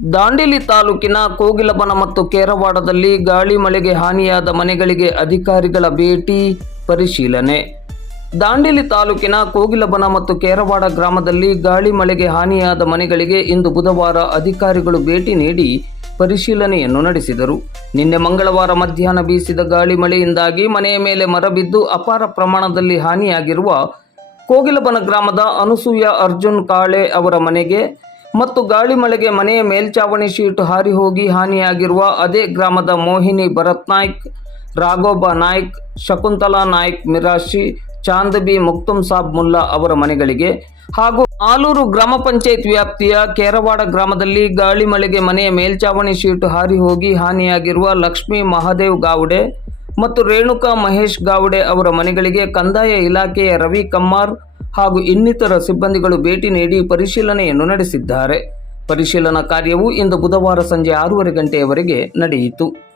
ದಾಂಡೇಲಿ ತಾಲೂಕಿನ ಕೋಗಿಲಬನ ಮತ್ತು ಕೇರವಾಡದಲ್ಲಿ ಗಾಳಿ ಮಳೆಗೆ ಹಾನಿಯಾದ ಮನೆಗಳಿಗೆ ಅಧಿಕಾರಿಗಳ ಭೇಟಿ ಪರಿಶೀಲನೆ. ದಾಂಡೇಲಿ ತಾಲೂಕಿನ ಕೋಗಿಲಬನ ಮತ್ತು ಕೇರವಾಡ ಗ್ರಾಮದಲ್ಲಿ ಗಾಳಿ ಮಳೆಗೆ ಹಾನಿಯಾದ ಮನೆಗಳಿಗೆ ಇಂದು ಬುಧವಾರ ಅಧಿಕಾರಿಗಳು ಭೇಟಿ ನೀಡಿ ಪರಿಶೀಲನೆಯನ್ನು ನಡೆಸಿದರು. ನಿನ್ನೆ ಮಂಗಳವಾರ ಮಧ್ಯಾಹ್ನ ಬೀಸಿದ ಗಾಳಿ ಮಳೆಯಿಂದಾಗಿ ಮನೆಯ ಮೇಲೆ ಮರ ಬಿದ್ದು ಅಪಾರ ಪ್ರಮಾಣದಲ್ಲಿ ಹಾನಿಯಾಗಿರುವ ಕೋಗಿಲಬನ ಗ್ರಾಮದ ಅನುಸೂಯ ಅರ್ಜುನ್ ಕಾಳೆ ಅವರ ಮನೆಗೆ ಮತ್ತು ಗಾಳಿ ಮಳೆಗೆ ಮನೆಯ ಮೇಲ್ಚಾವಣಿ ಶೀಟ್ ಹಾರಿ ಹೋಗಿ ಹಾನಿಯಾಗಿರುವ ಅದೇ ಗ್ರಾಮದ ಮೋಹಿನಿ ಭರತ್ ನಾಯ್ಕ್, ರಾಘೋಬ ನಾಯ್ಕ್, ಶಕುಂತಲಾ ನಾಯ್ಕ್, ಮಿರಾಶಿ, ಚಾಂದಬಿ ಮುಕ್ತುಮ್ ಸಾಬ್ ಮುಲ್ಲಾ ಅವರ ಮನೆಗಳಿಗೆ ಹಾಗೂ ಆಲೂರು ಗ್ರಾಮ ಪಂಚಾಯತ್ ವ್ಯಾಪ್ತಿಯ ಕೇರವಾಡ ಗ್ರಾಮದಲ್ಲಿ ಗಾಳಿ ಮಳೆಗೆ ಮನೆಯ ಮೇಲ್ಚಾವಣಿ ಶೀಟ್ ಹಾರಿ ಹೋಗಿ ಹಾನಿಯಾಗಿರುವ ಲಕ್ಷ್ಮೀ ಮಹಾದೇವ್ ಗಾವಡೆ ಮತ್ತು ರೇಣುಕಾ ಮಹೇಶ್ ಗಾವಡೆ ಅವರ ಮನೆಗಳಿಗೆ ಕಂದಾಯ ಇಲಾಖೆಯ ರವಿ ಕಮ್ಮಾರ್ ಹಾಗೂ ಇನ್ನಿತರ ಸಿಬ್ಬಂದಿಗಳು ಭೇಟಿ ನೀಡಿ ಪರಿಶೀಲನೆಯನ್ನು ನಡೆಸಿದ್ದಾರೆ. ಪರಿಶೀಲನಾ ಕಾರ್ಯವು ಇಂದು ಬುಧವಾರ ಸಂಜೆ ಆರೂವರೆ ಗಂಟೆಯವರೆಗೆ ನಡೆಯಿತು.